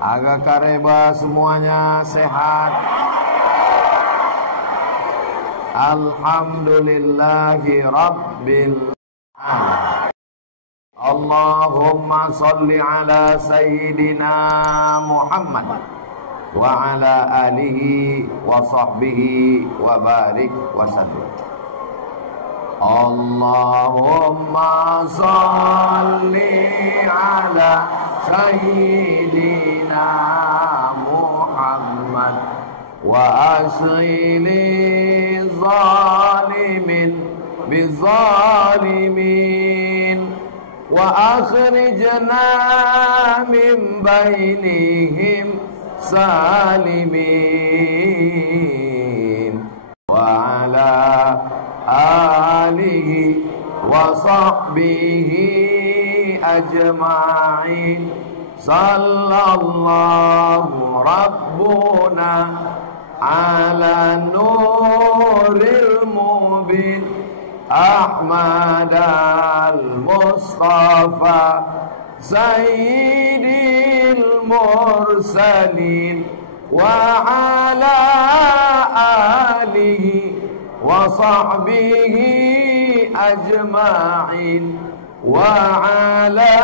Aga kareba semuanya sehat. Alhamdulillahi Rabbil Alamin. Allahumma salli ala Sayyidina Muhammad wa ala alihi wa sahbihi wa barik wa sallim. Allahumma salli ala Sayyidina Muhammad wa ashghili zalimin bizalimin wa akhrijna min bainihim salimin wa ala alihi wa sahbihi ajma'in. Sallallahu rabbuna ala nuril mubin Ahmad al-Mustafa Sayyidil mursalin wa ala alihi wa sahbihi ajma'in wa ala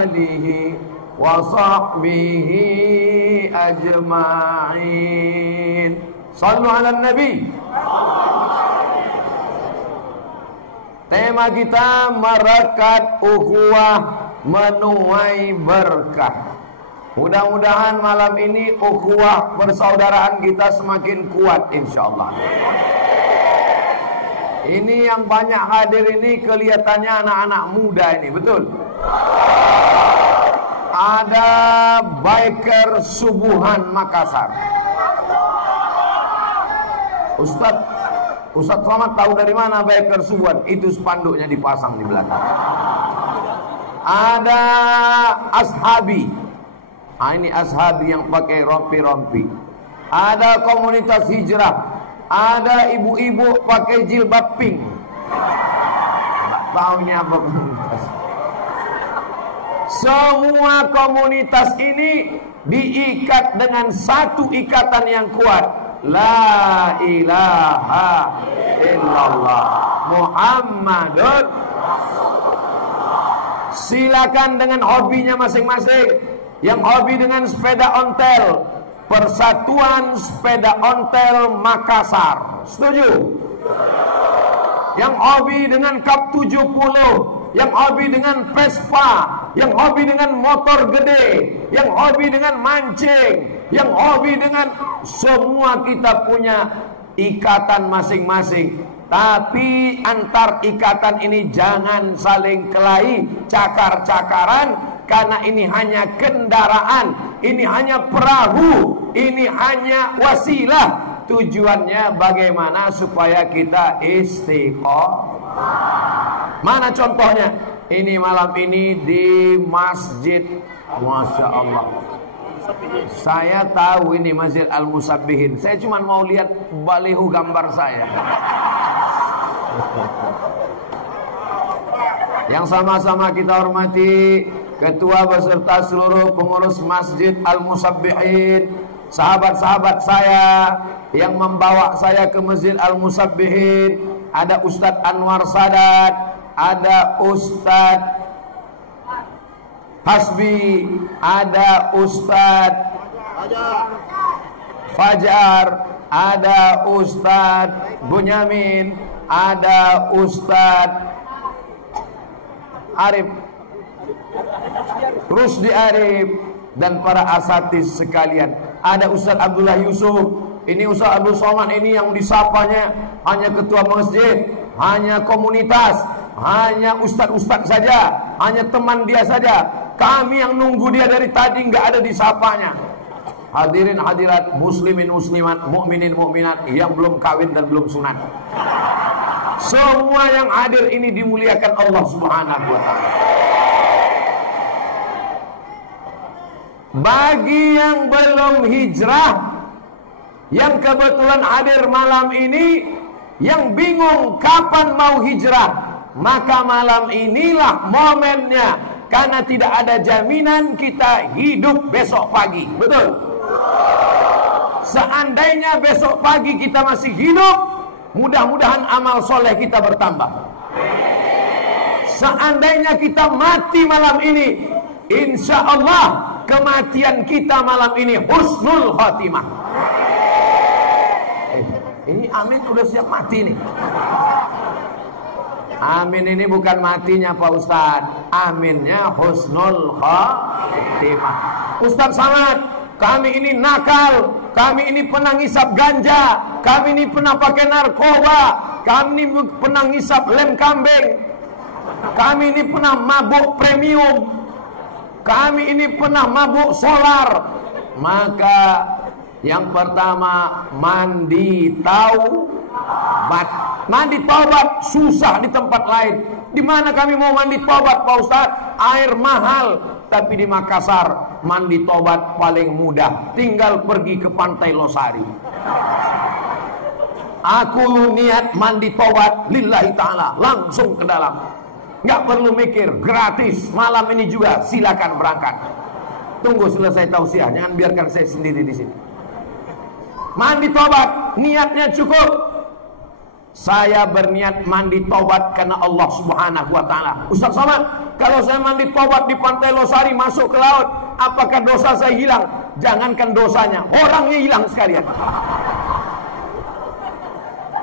alihi wa sahbihi ajma'in. Sallu ala nabi. Tema kita merekat ukhuwah menuai berkah. Mudah-mudahan malam ini ukhuwah persaudaraan kita semakin kuat insyaallah. Ini yang banyak hadir ini kelihatannya anak-anak muda ini, betul? Ada biker subuhan Makassar. Ustadz Selamat tahu dari mana biker subuhan? Itu spanduknya dipasang di belakang. Ada ashabi. Ini ashabi yang pakai rompi-rompi. Ada komunitas hijrah. Ada ibu-ibu pakai jilbab pink. Nggak tahunya apa komunitas. Semua komunitas ini diikat dengan satu ikatan yang kuat. La ilaha illallah Muhammadun. Silakan dengan hobinya masing-masing. Yang hobi dengan sepeda ontel, Persatuan Sepeda Ontel Makassar, setuju? Yang hobi dengan Kap 70, yang hobi dengan Vespa, yang hobi dengan motor gede, yang hobi dengan mancing, yang hobi dengan semua, kita punya ikatan masing-masing. Tapi antar ikatan ini jangan saling kelahi, cakar-cakaran. Karena ini hanya kendaraan, ini hanya perahu, ini hanya wasilah. Tujuannya bagaimana supaya kita istiqomah. Mana contohnya? Ini malam ini di masjid, Masya Allah. Saya tahu ini Masjid Al-Musabbihin. Saya cuma mau lihat baliho gambar saya. Yang sama-sama kita hormati Ketua beserta seluruh pengurus Masjid Al-Musabbihin, sahabat-sahabat saya yang membawa saya ke Masjid Al-Musabbihin. Ada Ustadz Anwar Sadat, ada Ustadz Hasbi, ada Ustadz Fajar, ada Ustadz Bunyamin, ada Ustadz Arif, Rusdi Arif, dan para asatidz sekalian. Ada Ustadz Abdullah Yusuf. Ini Ustadz Abdul Somad ini yang disapanya hanya ketua masjid, hanya komunitas, hanya ustadz-ustadz saja, hanya teman dia saja. Kami yang nunggu dia dari tadi nggak ada disapanya. Hadirin hadirat, muslimin muslimat, mukminin mukminat yang belum kawin dan belum sunat. Semua yang hadir ini dimuliakan Allah Subhanahu wa taala. Bagi yang belum hijrah, yang kebetulan hadir malam ini, yang bingung kapan mau hijrah, maka malam inilah momennya. Karena tidak ada jaminan kita hidup besok pagi. Betul? Seandainya besok pagi kita masih hidup, mudah-mudahan amal soleh kita bertambah. Seandainya kita mati malam ini, insya Allah kematian kita malam ini husnul khotimah. Ini amin udah siap mati nih. Amin ini bukan matinya Pak Ustadz, aminnya husnul khotimah. Ustadz Samad, kami ini nakal, kami ini pernah ngisap ganja, kami ini pernah pakai narkoba, kami ini pernah ngisap lem kambing, kami ini pernah mabuk premium, kami ini pernah mabuk solar. Maka yang pertama, mandi taubat. Mandi taubat susah di tempat lain. Di mana kami mau mandi taubat Pak Ustadz? Air mahal. Tapi di Makassar mandi taubat paling mudah. Tinggal pergi ke Pantai Losari. Aku niat mandi taubat lillahi ta'ala, langsung ke dalam. Nggak perlu mikir, gratis. Malam ini juga silakan berangkat. Tunggu selesai tausiah, jangan biarkan saya sendiri di sini. Mandi tobat, niatnya cukup. Saya berniat mandi tobat karena Allah Subhanahu wa ta'ala. Ustaz Somad, kalau saya mandi tobat di Pantai Losari masuk ke laut, apakah dosa saya hilang? Jangankan dosanya, orangnya hilang sekalian.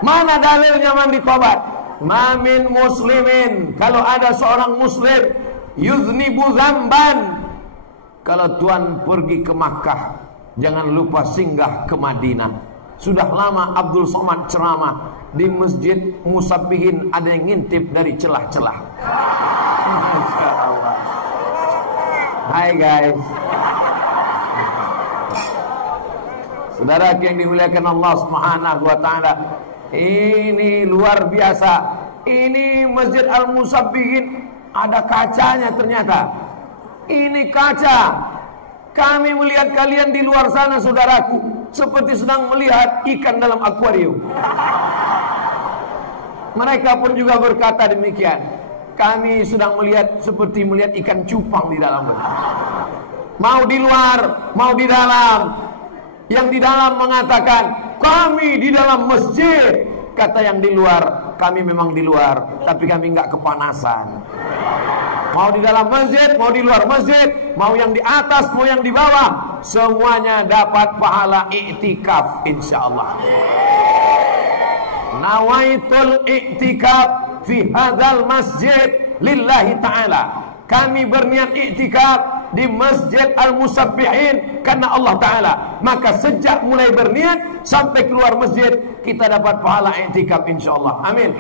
Mana dalilnya mandi tobat? Mamin muslimin, kalau ada seorang muslim yuznibu zamban, kalau Tuhan pergi ke Makkah, jangan lupa singgah ke Madinah. Sudah lama Abdul Somad ceramah di Masjid Musabbihin, ada yang ngintip dari celah-celah. Hai guys, saudara yang dimuliakan Allah Subhanahu wa ta'ala, ini luar biasa. Ini Masjid Al-Musabbihin ada kacanya ternyata. Ini kaca. Kami melihat kalian di luar sana saudaraku, seperti sedang melihat ikan dalam akuarium. Mereka pun juga berkata demikian. Kami sedang melihat seperti melihat ikan cupang di dalam. Mau di luar, mau di dalam. Yang di dalam mengatakan kami di dalam masjid. Kata yang di luar, kami memang di luar, tapi kami nggak kepanasan. Mau di dalam masjid, mau di luar masjid, mau yang di atas, mau yang di bawah, semuanya dapat pahala i'tikaf insyaallah. Nawaitul i'tikaf fi hadzal masjid lillahi ta'ala. Kami berniat i'tikaf di Masjid Al-Musabbihin karena Allah Ta'ala. Maka sejak mulai berniat sampai keluar masjid, kita dapat pahala i'tikaf insyaallah. Amin.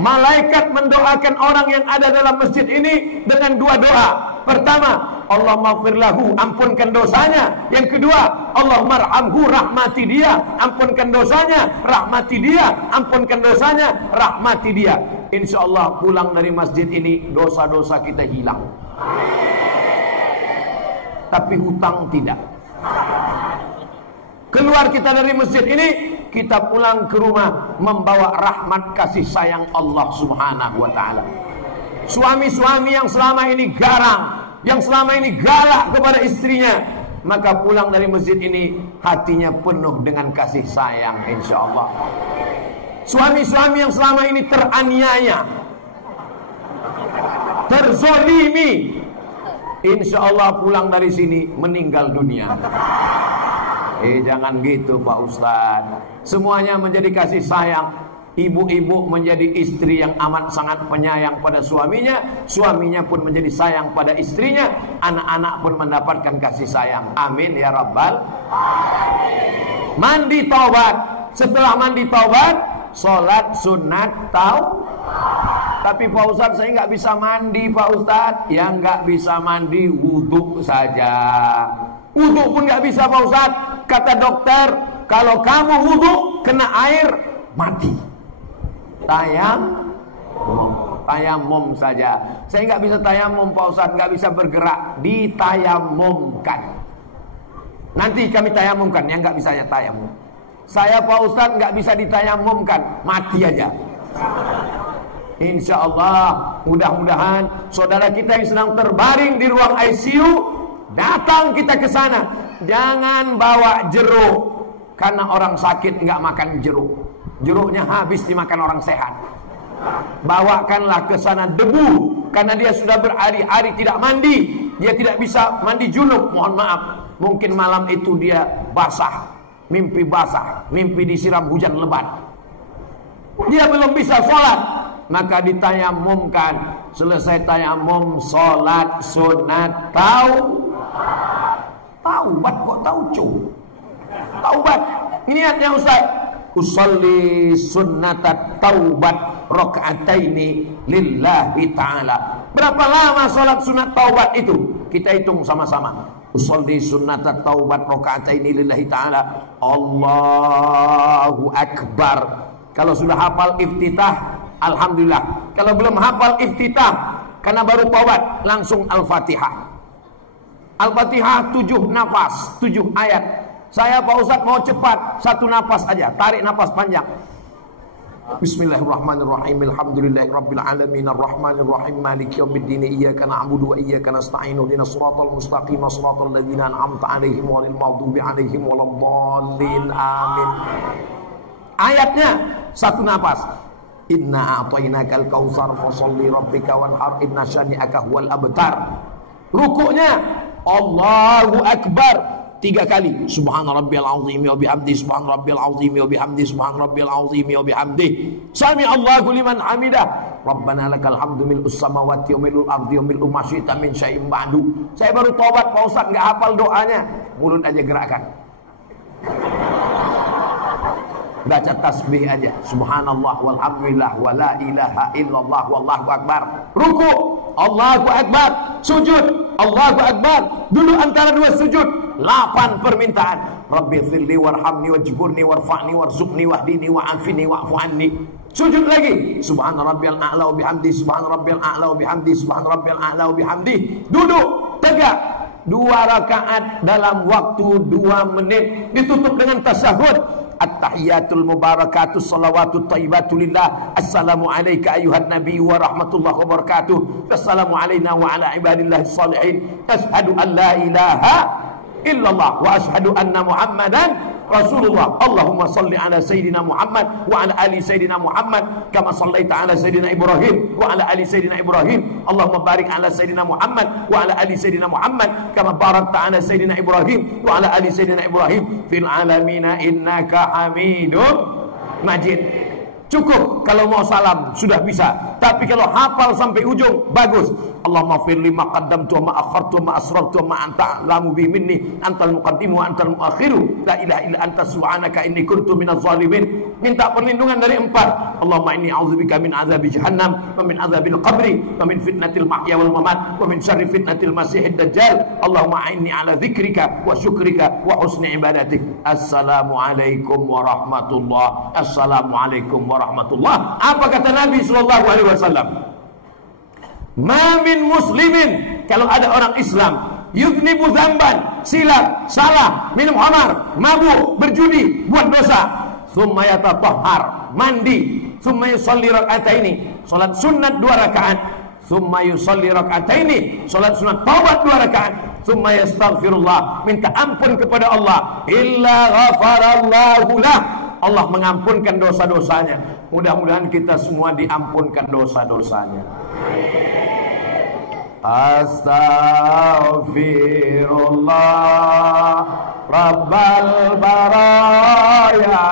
Malaikat mendoakan orang yang ada dalam masjid ini dengan dua doa. Pertama, Allahumma ighfir lahu, ampunkan dosanya. Yang kedua, Allahumma arhamhu, rahmati dia, ampunkan dosanya. Rahmati dia, ampunkan dosanya, rahmati dia. Insyaallah pulang dari masjid ini dosa-dosa kita hilang. Tapi hutang tidak. Keluar kita dari masjid ini, kita pulang ke rumah membawa rahmat kasih sayang Allah Subhanahu wa ta'ala. Suami-suami yang selama ini garang, yang selama ini galak kepada istrinya, maka pulang dari masjid ini hatinya penuh dengan kasih sayang insyaallah. Suami-suami yang selama ini teraniaya, terzolimi, insyaallah pulang dari sini meninggal dunia. Jangan gitu Pak Ustadz. Semuanya menjadi kasih sayang. Ibu-ibu menjadi istri yang amat sangat penyayang pada suaminya. Suaminya pun menjadi sayang pada istrinya. Anak-anak pun mendapatkan kasih sayang. Amin ya Rabbal Alamin. Mandi taubat. Setelah mandi taubat, sholat sunat Tapi Pak Ustadz, saya nggak bisa mandi Pak Ustadz. Yang nggak bisa mandi wudhu saja. Wudhu pun nggak bisa Pak Ustadz. Kata dokter, kalau kamu wudhu kena air, mati. Tayamum saja. Saya nggak bisa tayamum Pak Ustadz, nggak bisa bergerak. Ditayamumkan. Nanti kami tayamumkan. Yang nggak bisa ya tayamum. Saya Pak Ustadz nggak bisa ditayamumkan, mati aja. Insya Allah, mudah-mudahan saudara kita yang sedang terbaring di ruang ICU, datang kita ke sana. Jangan bawa jeruk, karena orang sakit nggak makan jeruk. Jeruknya habis dimakan orang sehat. Bawakanlah ke sana debu, karena dia sudah berhari-hari tidak mandi. Dia tidak bisa mandi junub, mohon maaf. Mungkin malam itu dia basah, mimpi disiram hujan lebat. Dia belum bisa sholat, maka ditayamumkan. Selesai tayamum, sholat sunat taubat. Kok taubat? Niatnya Ustaz, usolli sunnatat taubat rakaataini lillahi ta'ala. Berapa lama sholat sunat taubat itu? Kita hitung sama-sama. Usolli sunnatat taubat rakaataini lillahi ta'ala. Allahu Akbar. Kalau sudah hafal iftitah, alhamdulillah. Kalau belum hafal iftitah, karena baru taubat, langsung Al-Fatihah. Al-Fatihah 7 nafas, 7 ayat. Saya Pak Ustadz mau cepat, 1 nafas aja. Tarik nafas panjang. Bismillahirrahmanirrahim. Alhamdulillahirabbil alamin arrahmanir rahim maliki yaumiddin iyyaka na'budu wa iyyaka nasta'in ihdinas siratal mustaqim siratal ladzina an'amta 'alaihim ghairil maghdubi 'alaihim waladdallin. Amin. Ayatnya 1 nafas. Inna a'tainakal kautsar fasholli rabbika wanhar inna syani'aka huwal abtar. Rukuknya Allahu Akbar 3 kali. Subhana rabbiyal azim wa bihamdi, subhana rabbiyal azim wa bihamdi, subhana rabbiyal azim wa bihamdi. Sami Allahu liman hamidah. Rabbana lakal hamdu mil'us samawati wa mil'ul ardi wa mil'u ma syi'ta min syai'in ba'du. Saya baru tobat Pak Ustaz, enggak hafal doanya. Mulut aja gerakan. Baca tasbih aja. Subhanallah walhamdulillah wa la ilaha illallah wallahu akbar. Ruku, Allahu akbar. Sujud, Allahu akbar. Dulu antara 2 sujud 8 permintaan. Rabbi firli warhamni wajburni warfa'ni warzuqni wahdini wa'afini wa'fu anni. Sujud lagi. Subhana rabbiyal a'la wa bihamdi, subhana rabbiyal a'la wa bihamdi, subhana rabbiyal a'la wa bihamdi. Duduk tegak. 2 rakaat dalam waktu 2 menit. Ditutup dengan tasyahud. At-tahiyatul mubarakatus salawatut thayyibatu lillah. Assalamu alayka ayuhan nabi wa rahmatullahi wa barakatuh. Assalamu alayna wa ala ibadillahis salihin. Asyhadu an la ilaha illallah wa asyhadu anna Muhammadan Rasulullah. Allahumma salli ala sayyidina Muhammad wa ala ali sayyidina Muhammad kama sallaita ala sayyidina Ibrahim wa ala ali sayyidina Ibrahim. Allahumma barik ala sayyidina Muhammad wa ala ali sayyidina Muhammad kama barakta ala sayyidina Ibrahim wa ala ali sayyidina Ibrahim fil alamin innaka Hamidum Majid. Cukup kalau mau salam sudah bisa. Tapi kalau hafal sampai ujung bagus. Allahumma firli ma qaddamtu wa ma akhartu wa ma asrartu wa ma anta a'lamu bi minni antal muqaddimu wa antal muakhiru la ilaha illa anta subhanaka inni kuntu minaz zalimin. Minta perlindungan dari 4. Allahumma inni a'udzubika min azabi jahannam wa min azabil qabri wa min fitnatil mahya wal mamat wa min syarri fitnatil masiihid dajjal. Allahumma a'inni ala dzikrika wa syukrika wa husni ibadatik. Assalamualaikum warahmatullahi. Assalamualaikum warahmatullahi. Apa kata Nabi sallallahu alaihi wasallam? Ma min muslimin, kalau ada orang Islam yudnibu dzamban, silap, salah, minum khamar, mabuk, berjudi, buat dosa, summa yatatahhar, mandi, summa yusalli rak'ataini, salat sunat 2 rakaat, summa yusalli rak'ataini, salat sunat taubat 2 rakaat, summa yastaghfirullah, minta ampun kepada Allah, illa ghafarallahu lah, Allah mengampunkan dosa-dosanya. Mudah-mudahan kita semua diampunkan dosa-dosanya. Astaghfirullah Rabbal baraya.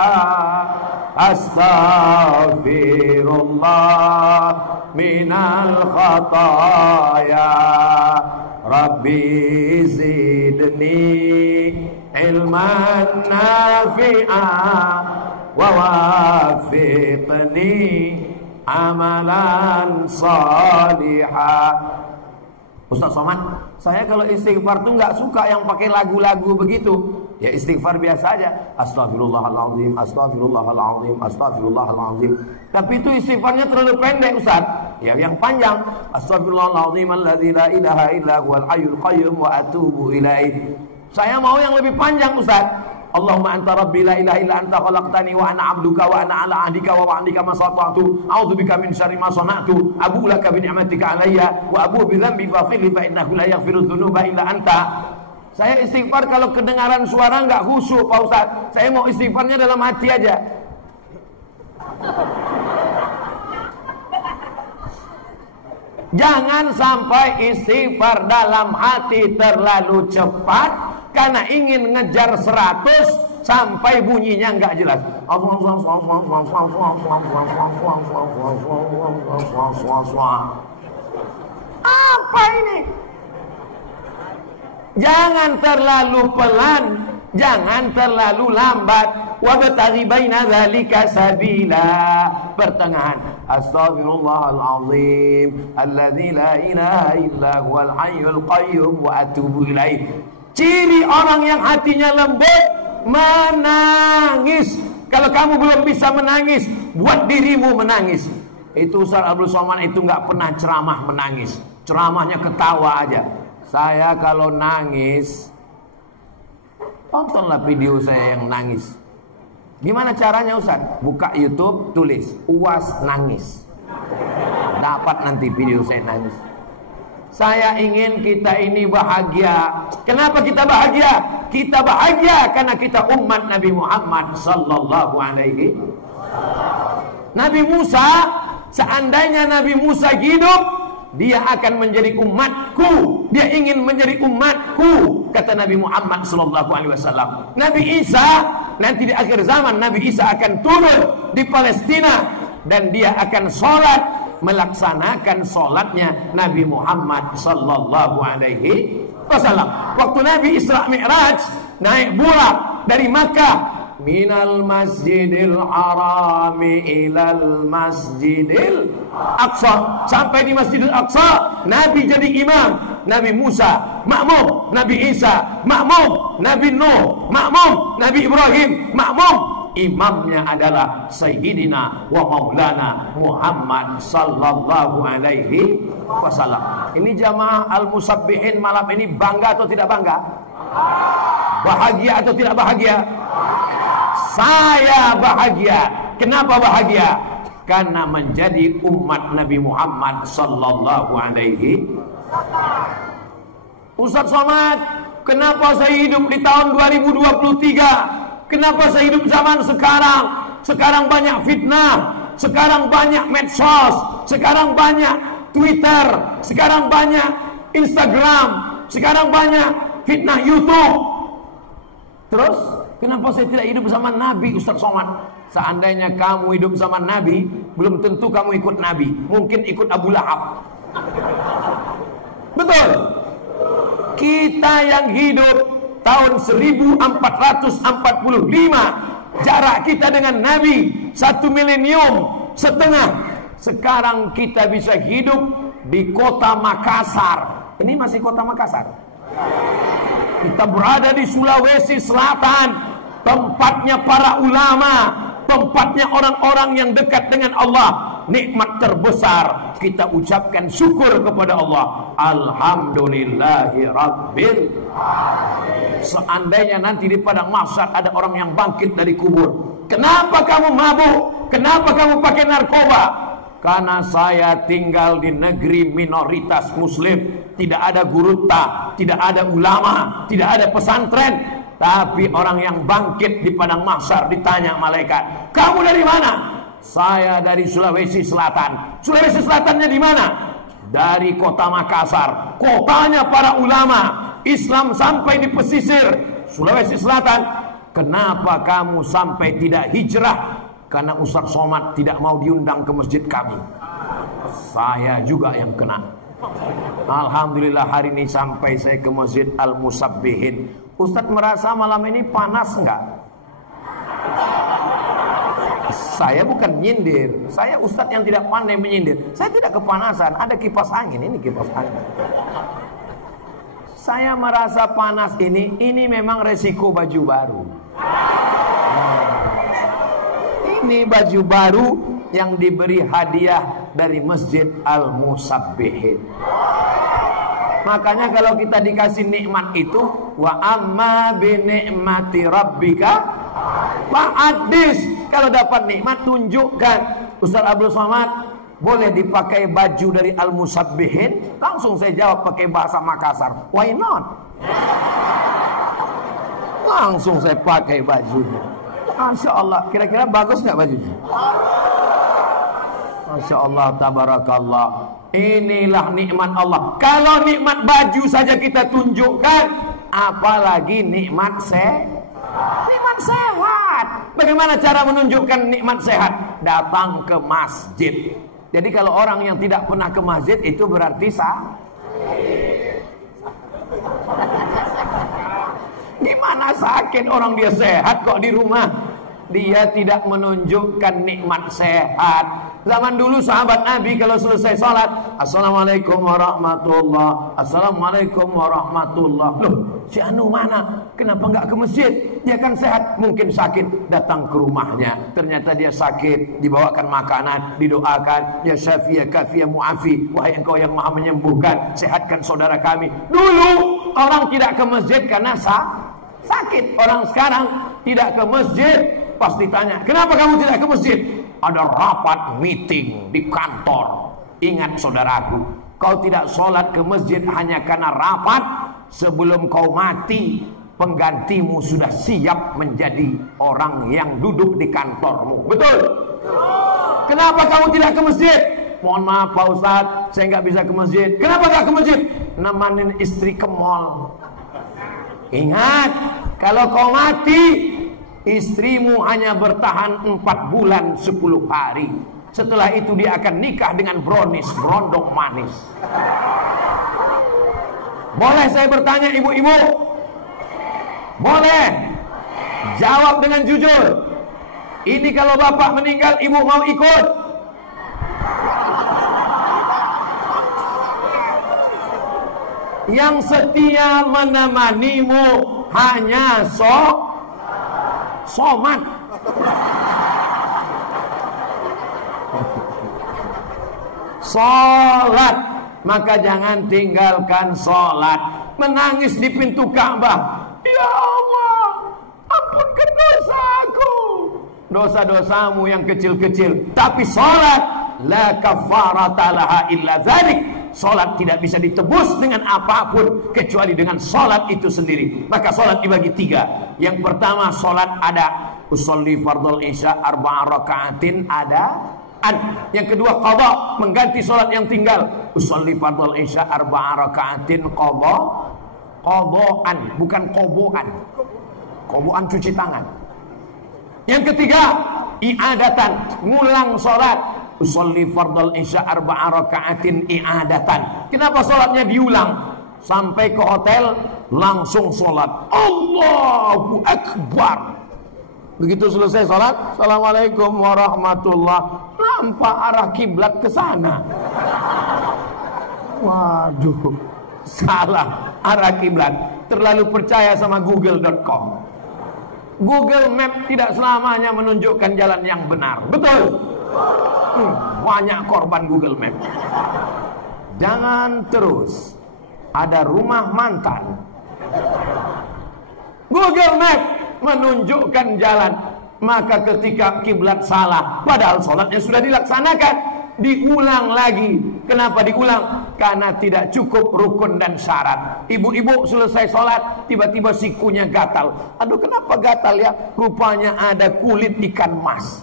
Astaghfirullah minal khataya. Rabbi zidni ilman nafi'ah wa wafiqni amalan salihah. Ustaz Somad, saya kalau istighfar tuh nggak suka yang pakai lagu-lagu begitu. Ya istighfar biasa aja. Astagfirullahaladzim, astagfirullahaladzim, astagfirullahaladzim. Tapi itu istighfarnya terlalu pendek Ustaz. Ya yang panjang. Astagfirullahaladzim alladzi la ilaha illa huwal hayyul qayyum wa atubu ilaih. Saya mau yang lebih panjang Ustaz. Allahumma anta rabbi la ilaha illa anta khalaqtani wa ana 'abduka wa ana 'ala 'ahdika wa wa'dika ma stata'tu a'udzubika min syarri ma sana'tu abu'u laka bi ni'matika 'alayya wa abu'u bi dhanbi faghfir li fa innahu la yaghfiru dzunuba illa anta. Saya istighfar kalau kedengaran suara enggak khusyuk Pak Ustaz. Saya mau istighfarnya dalam hati aja. Jangan sampai istighfar dalam hati terlalu cepat karena ingin ngejar 100 sampai bunyinya nggak jelas. Apa ini? Jangan terlalu pelan, jangan terlalu lambat. Wabtaghi baina dzalika sabila. Pertengahan. Astaghfirullahalazim alladzi la ilaha illa huwal hayyul qayyum wa atubu ilaih. Ciri orang yang hatinya lembut menangis. Kalau kamu belum bisa menangis, buat dirimu menangis. Itu Ustaz Abdul Somad itu nggak pernah ceramah menangis. Ceramahnya ketawa aja. Saya kalau nangis, tontonlah video saya yang nangis. Gimana caranya Ustaz? Buka YouTube, tulis UAS nangis. Dapat nanti video saya nangis. Saya ingin kita ini bahagia. Kenapa kita bahagia? Kita bahagia karena kita umat Nabi Muhammad sallallahu alaihi. Nabi Musa, seandainya Nabi Musa hidup, dia akan menjadi umatku. Dia ingin menjadi umatku, kata Nabi Muhammad sallallahu alaihi wasallam. Nabi Isa, nanti di akhir zaman Nabi Isa akan turun di Palestina dan dia akan sholat, melaksanakan sholatnya Nabi Muhammad sallallahu alaihi wasallam. Waktu Nabi Isra Mi'raj naik burak dari Makkah, minal masjidil harami ilal masjidil aqsa, sampai di Masjidil Aqsa Nabi jadi imam. Nabi Musa makmum, Nabi Isa makmum, Nabi Nuh makmum, Nabi Ibrahim makmum. Imamnya adalah Sayyidina wa Maulana Muhammad sallallahu alaihi wasallam. Ini jamaah Al-Musabbihin malam ini bangga atau tidak bangga? Bahagia atau tidak bahagia? Saya bahagia. Kenapa bahagia? Karena menjadi umat Nabi Muhammad sallallahu alaihi wasallam. Ustaz Somad, kenapa saya hidup di tahun 2023? Kenapa saya hidup zaman sekarang? Sekarang banyak fitnah, sekarang banyak medsos, sekarang banyak Twitter, sekarang banyak Instagram, sekarang banyak fitnah YouTube. Terus, kenapa saya tidak hidup bersama Nabi Ustaz Somad? Seandainya kamu hidup bersama Nabi, belum tentu kamu ikut Nabi. Mungkin ikut Abu Lahab. Betul. Kita yang hidup tahun 1445, jarak kita dengan Nabi 1,5 milenium. Sekarang kita bisa hidup di kota Makassar. Ini masih kota Makassar. Kita berada di Sulawesi Selatan, tempatnya para ulama, tempatnya orang-orang yang dekat dengan Allah. Nikmat terbesar kita ucapkan syukur kepada Allah. Alhamdulillahi Rabbil Alamin. Seandainya nanti di padang mahsyar ada orang yang bangkit dari kubur, kenapa kamu mabuk? Kenapa kamu pakai narkoba? Karena saya tinggal di negeri minoritas muslim. Tidak ada gurutta, tidak ada ulama, tidak ada pesantren. Tapi orang yang bangkit di padang mahsyar ditanya malaikat, kamu dari mana? Saya dari Sulawesi Selatan. Sulawesi Selatannya di mana? Dari kota Makassar. Kotanya para ulama Islam sampai di pesisir Sulawesi Selatan. Kenapa kamu sampai tidak hijrah? Karena Ustaz Somad tidak mau diundang ke masjid kami. Saya juga yang kena. Alhamdulillah hari ini sampai saya ke masjid Al-Musabbihin. Ustaz merasa malam ini panas enggak? Saya bukan nyindir. Saya Ustadz yang tidak pandai menyindir. Saya tidak kepanasan. Ada kipas angin. Ini kipas angin. Saya merasa panas ini memang resiko baju baru. Ini baju baru yang diberi hadiah dari Masjid Al-Musabbihin. Makanya kalau kita dikasih nikmat itu, Wa amma bi ni'mati rabbika fahadits. Kalau dapat nikmat tunjukkan. Ustaz Abdul Somad, boleh dipakai baju dari Al-Musabbihin? Langsung saya jawab pakai bahasa Makassar. Why not? Langsung saya pakai bajunya. Masya Allah. Kira-kira bagus nggak bajunya? Masya Allah, tabarakallah. Inilah nikmat Allah. Kalau nikmat baju saja kita tunjukkan, apalagi nikmat nikmat sehat. Bagaimana cara menunjukkan nikmat sehat? Datang ke masjid. Jadi kalau orang yang tidak pernah ke masjid itu berarti gimana sakit orang dia sehat kok di rumah? Dia tidak menunjukkan nikmat sehat. Zaman dulu sahabat Nabi kalau selesai sholat, Assalamualaikum warahmatullah, Assalamualaikum warahmatullah. Loh, si Anu mana? Kenapa nggak ke masjid? Dia kan sehat, mungkin sakit. Datang ke rumahnya, ternyata dia sakit, dibawakan makanan, didoakan, ya Syafi, ya Kafi, ya Mu'afi, wahai engkau yang maha menyembuhkan, sehatkan saudara kami. Dulu orang tidak ke masjid karena sakit. Orang sekarang tidak ke masjid, pas ditanya, kenapa kamu tidak ke masjid? Ada rapat meeting di kantor. Ingat saudaraku, kau tidak sholat ke masjid hanya karena rapat. Sebelum kau mati, penggantimu sudah siap menjadi orang yang duduk di kantormu. Betul? Kenapa kamu tidak ke masjid? Mohon maaf Pak Ustadz, saya nggak bisa ke masjid. Kenapa nggak ke masjid? Nemanin istri ke mall. Ingat, kalau kau mati, istrimu hanya bertahan 4 bulan 10 hari. Setelah itu dia akan nikah dengan brownies, berondong manis. Boleh saya bertanya ibu-ibu? Boleh? Jawab dengan jujur. Ini kalau bapak meninggal, ibu mau ikut? Yang setia menemanimu hanya somat. Sholat, maka jangan tinggalkan sholat. Menangis di pintu Ka'bah, ya Allah, ampunkan dosaku, dosa-dosamu yang kecil-kecil. Tapi sholat, la kafarata laha illa dzalik. Sholat tidak bisa ditebus dengan apapun kecuali dengan sholat itu sendiri. Maka sholat dibagi 3. Yang pertama, sholat ada usolli fardhul isya 4 rakaatin, ada yang kedua qadha, mengganti sholat yang tinggal. Usolli fardhul isya 4 rakaatin qadhaan, bukan qoboan. Qoboan cuci tangan. Yang ketiga, i'adatan, ngulang sholat. Usolli fardhul isya 4 rakaatin i'adatan. Kenapa sholatnya diulang? Sampai ke hotel langsung sholat, Allahu Akbar. Begitu selesai sholat, Assalamualaikum warahmatullah, nampak arah kiblat ke sana. Waduh, salah arah kiblat. Terlalu percaya sama Google.com. Google Map tidak selamanya menunjukkan jalan yang benar. Betul? Banyak korban Google Map. Jangan terus ada rumah mantan. Google Map menunjukkan jalan, maka ketika kiblat salah, padahal sholatnya sudah dilaksanakan, diulang lagi. Kenapa diulang? Karena tidak cukup rukun dan syarat. Ibu-ibu selesai sholat, tiba-tiba sikunya gatal. Aduh, kenapa gatal ya? Rupanya ada kulit ikan mas.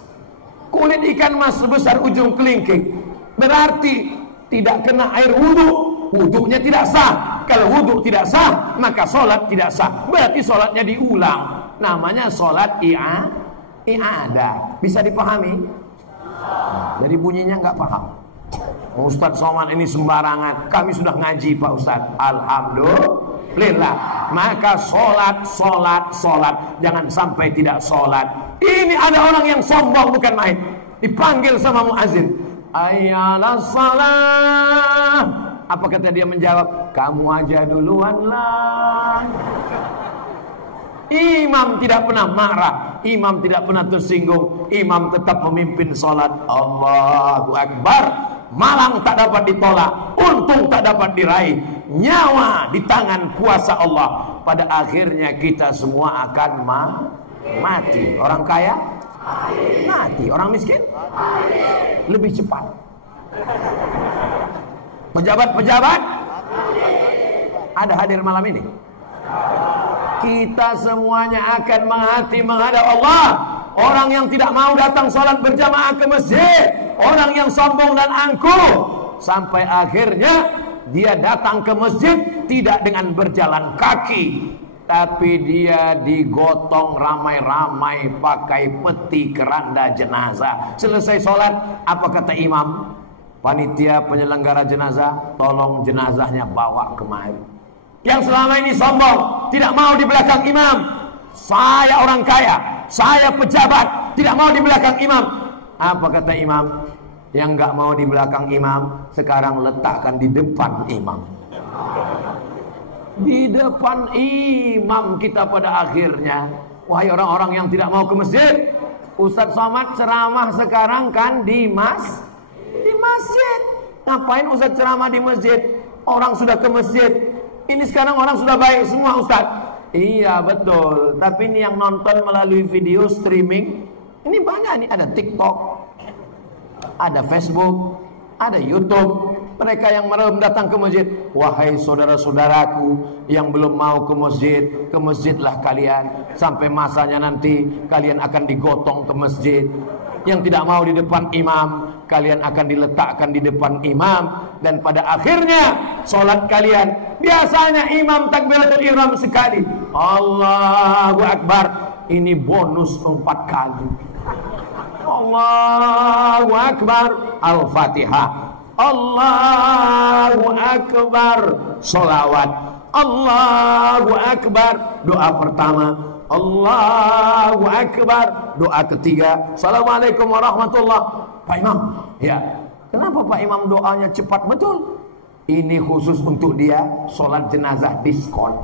Kulit ikan mas sebesar ujung kelingking. Berarti tidak kena air wudhu, wudhunya tidak sah. Kalau wudhu tidak sah, maka sholat tidak sah. Berarti sholatnya diulang. Namanya sholat i'adah. Bisa dipahami? Jadi bunyinya nggak paham. Ustadz Somad ini sembarangan. Kami sudah ngaji Pak Ustadz. Alhamdulillah. Maka sholat. Jangan sampai tidak sholat. Ini ada orang yang sombong bukan main. Dipanggil sama muazin, ayyalas salah. Apa kata dia menjawab? Kamu aja duluan lah. Imam tidak pernah marah, imam tidak pernah tersinggung, imam tetap memimpin sholat. Allahu Akbar. malang tak dapat ditolak, untung tak dapat diraih, nyawa di tangan kuasa Allah. Pada akhirnya kita semua akan mati. Orang kaya mati, orang miskin lebih cepat. Pejabat-pejabat ada hadir malam ini. Kita semuanya akan menghadap Allah. Orang yang tidak mau datang sholat berjamaah ke masjid, orang yang sombong dan angkuh, sampai akhirnya dia datang ke masjid tidak dengan berjalan kaki, tapi dia digotong ramai-ramai pakai peti keranda jenazah. Selesai sholat, apa kata imam? Panitia penyelenggara jenazah, tolong jenazahnya bawa kemari. Yang selama ini sombong, tidak mau di belakang imam, saya orang kaya, saya pejabat, tidak mau di belakang imam. Apa kata imam? Yang nggak mau di belakang imam, sekarang letakkan di depan imam. Di depan imam kita pada akhirnya. Wahai orang-orang yang tidak mau ke masjid, Ustadz Somad ceramah sekarang kan di masjid. Ngapain Ustadz ceramah di masjid? Orang sudah ke masjid. Ini sekarang orang sudah baik semua Ustadz. Iya betul. Tapi ini yang nonton melalui video streaming, ini banyak nih. Ada TikTok, ada Facebook, ada YouTube. Mereka yang belum datang ke masjid, wahai saudara-saudaraku yang belum mau ke masjidlah kalian. Sampai masanya nanti kalian akan digotong ke masjid. Yang tidak mau di depan imam, kalian akan diletakkan di depan imam. Dan pada akhirnya sholat kalian, biasanya imam takbiratul ihram sekali, Allahu Akbar, ini bonus 4 kali. Allahu Akbar, Al-Fatihah, Allahu Akbar, sholawat, Allahu Akbar, doa pertama, Allahu Akbar, doa ketiga, Assalamualaikum warahmatullahi. Pak Imam, ya, kenapa Pak Imam doanya cepat betul? Ini khusus untuk dia sholat jenazah diskon.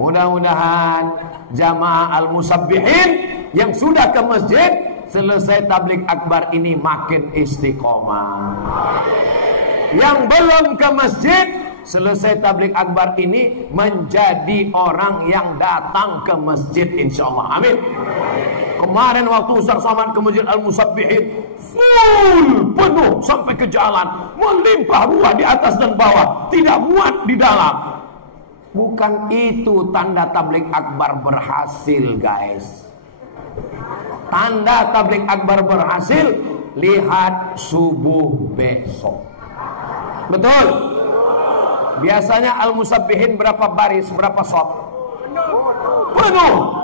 Mudah-mudahan jamaah al-musabbihin yang sudah ke masjid selesai tabligh akbar ini makin istiqomah. Yang belum ke masjid selesai tabligh akbar ini menjadi orang yang datang ke masjid insyaallah. Amin. Kemarin waktu Ustaz Somad ke masjid al-musabbihin full, penuh sampai ke jalan, melimpah ruah di atas dan bawah, tidak muat di dalam. Bukan itu tanda tabligh akbar berhasil, guys. Tanda tabligh akbar berhasil, lihat subuh besok. Betul? Biasanya al-musabbihin berapa baris, berapa shot? Penuh.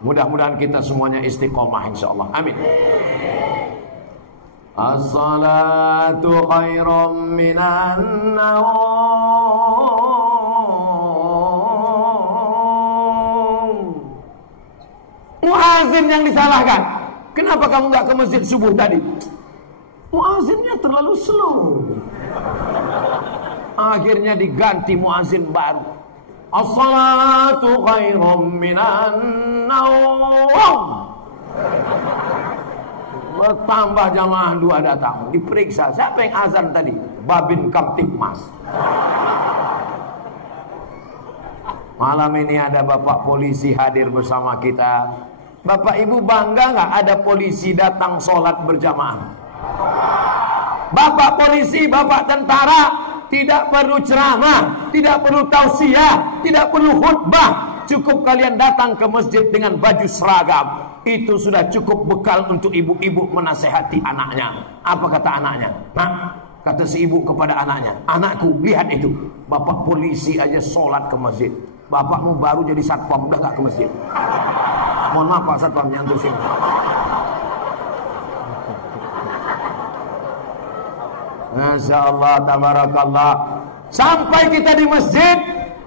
Mudah-mudahan kita semuanya istiqomah insyaallah. Amin. As-salatu khairum minan naum. Muazin yang disalahkan. Kenapa kamu nggak ke masjid subuh tadi? Muazinnya terlalu slow. Akhirnya diganti muazin baru. As-salatu khairum minan naum. Bertambah jamaah 2 datang, diperiksa siapa yang azan tadi, Babin Kamtipmas. Malam ini ada Bapak polisi hadir bersama kita. Bapak Ibu bangga nggak ada polisi datang sholat berjamaah? Bapak polisi, Bapak tentara tidak perlu ceramah, tidak perlu tausiah, tidak perlu khutbah. Cukup kalian datang ke masjid dengan baju seragam. Itu sudah cukup bekal untuk ibu-ibu menasehati anaknya. Apa kata anaknya? Nah, kata si ibu kepada anaknya, anakku lihat itu, bapak polisi aja sholat ke masjid. Bapakmu baru jadi satpam udah gak ke masjid. Mohon maaf Pak Satpam, nyantur sini. Masya Allah, tabarakallah. Sampai kita di masjid,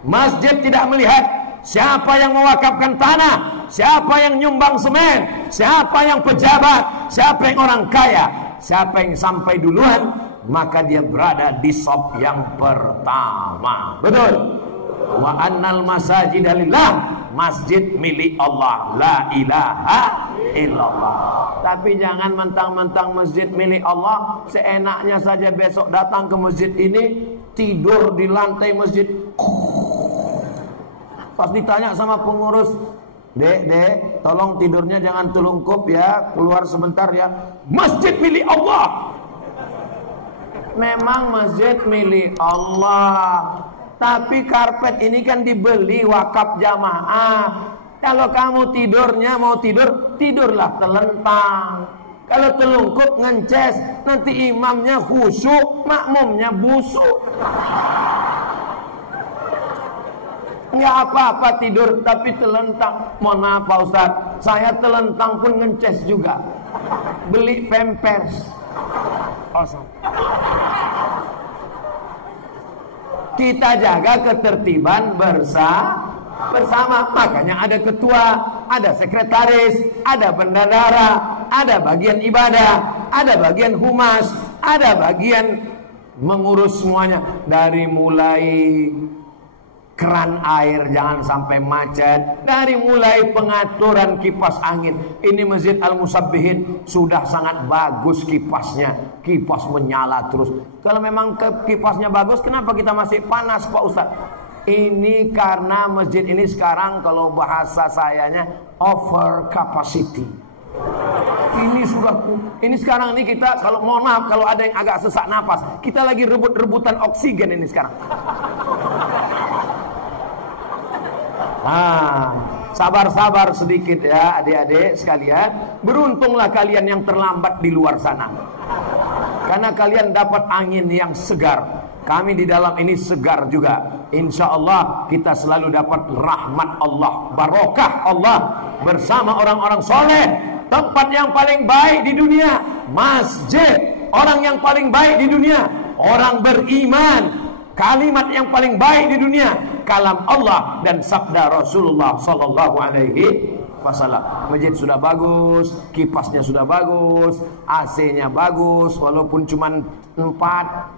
masjid tidak melihat siapa yang mewakafkan tanah, siapa yang nyumbang semen, siapa yang pejabat, siapa yang orang kaya. Siapa yang sampai duluan, maka dia berada di sop yang pertama. Betul? Wa annal masajida lillah. Masjid milik Allah, la ilaha illallah. Tapi jangan mentang-mentang masjid milik Allah, seenaknya saja besok datang ke masjid ini, tidur di lantai masjid. Pas ditanya sama pengurus, Dek, tolong tidurnya jangan telungkup ya, keluar sebentar ya. Masjid milik Allah. Memang masjid milik Allah, tapi karpet ini kan dibeli wakaf jamaah. Kalau kamu tidurnya mau tidur, tidurlah telentang. Kalau telungkup ngences, nanti imamnya khusyuk, makmumnya busuk. Nggak apa-apa tidur tapi telentang. Mohon maaf Pak Ustadz, saya telentang pun ngences juga. Beli pampers. Awesome. Kita jaga ketertiban bersama. Makanya ada ketua, ada sekretaris, ada bendahara, ada bagian ibadah, ada bagian humas, ada bagian mengurus semuanya. Dari mulai keran air jangan sampai macet, dari mulai pengaturan kipas angin. Ini Masjid Al-Musabbihin sudah sangat bagus kipasnya, kipas menyala terus. Kalau memang kipasnya bagus, kenapa kita masih panas Pak Ustadz? Ini karena masjid ini sekarang kalau bahasa sayanya over capacity. Ini sekarang ini kita, kalau mohon maaf kalau ada yang agak sesak napas, kita lagi rebut-rebutan oksigen ini sekarang. Sabar-sabar sedikit ya adik-adik sekalian. Beruntunglah kalian yang terlambat di luar sana, karena kalian dapat angin yang segar. Kami di dalam ini segar juga. Insya Allah kita selalu dapat rahmat Allah, barokah Allah bersama orang-orang soleh. Tempat yang paling baik di dunia masjid. Orang yang paling baik di dunia orang beriman. Kalimat yang paling baik di dunia kalam Allah dan sabda Rasulullah sallallahu alaihi wasallam. Masjid sudah bagus, kipasnya sudah bagus, AC-nya bagus, walaupun cuma 15.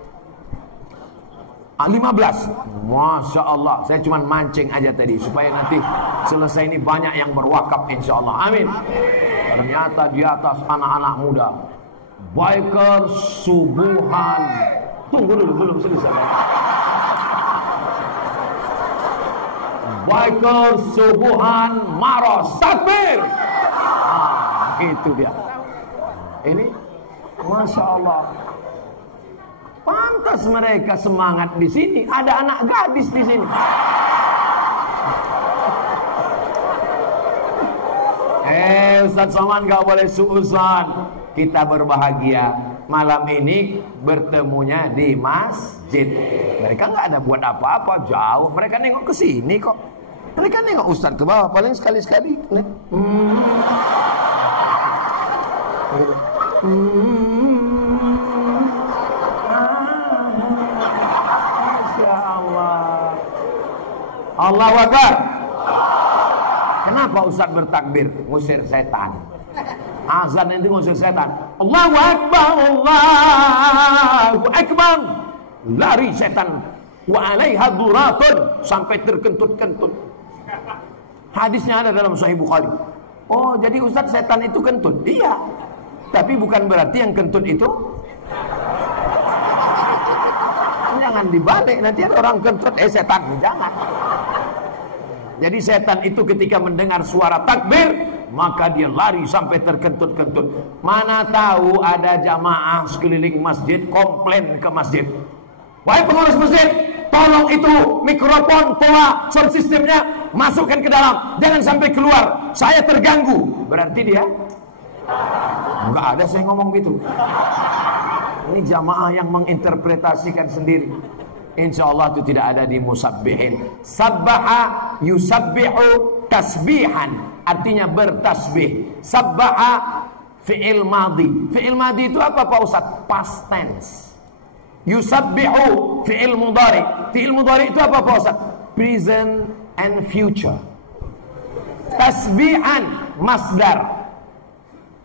Masya Allah, saya cuma mancing aja tadi supaya nanti selesai ini banyak yang berwakaf insya Allah. Amin. Ternyata di atas anak-anak muda, biker subuhan. Tunggu dulu, belum selesai. Biker subuhan maros takbir. Itu dia. Ini Masya Allah. Pantas mereka semangat di sini. Ada anak gadis di sini. Ustaz Somad gak boleh suuzon. Kita berbahagia malam ini bertemunya di masjid. Mereka nggak ada buat apa-apa, jauh. Mereka nengok ke sini kok. Mereka nengok Ustaz ke bawah paling sekali-sekali. Masya Allah. Allahu Akbar. Kenapa Ustaz bertakbir? Ngusir setan. Azan itu ngusir setan. Allahu Akbar, Allahu Akbar. Lari setan. Wa alaiha duratun, sampai terkentut-kentut. Hadisnya ada dalam Sahih Bukhari. Oh, jadi Ustaz setan itu kentut? Iya. Tapi bukan berarti yang kentut itu. Jangan dibalik, nanti ada orang kentut setan. Jangan. Jadi setan itu ketika mendengar suara takbir, maka dia lari sampai terkentut-kentut. Mana tahu ada jamaah sekeliling masjid komplain ke masjid. Wahai pengurus masjid, tolong itu mikrofon, pola, sound systemnya masukkan ke dalam, jangan sampai keluar, saya terganggu. Berarti dia enggak ada saya ngomong gitu. Ini jamaah yang menginterpretasikan sendiri. Insya Allah itu tidak ada di musabbihin. Sabbaha yusabbihu tasbihan, artinya bertasbih. Sabbaha fi'il madhi. Fi'il madhi itu apa Pak Ustaz? Past tense. Yusabbihu fi'il mudhari. Fi'il mudhari itu apa Pak Ustaz? Present and future. Tasbihan masdar,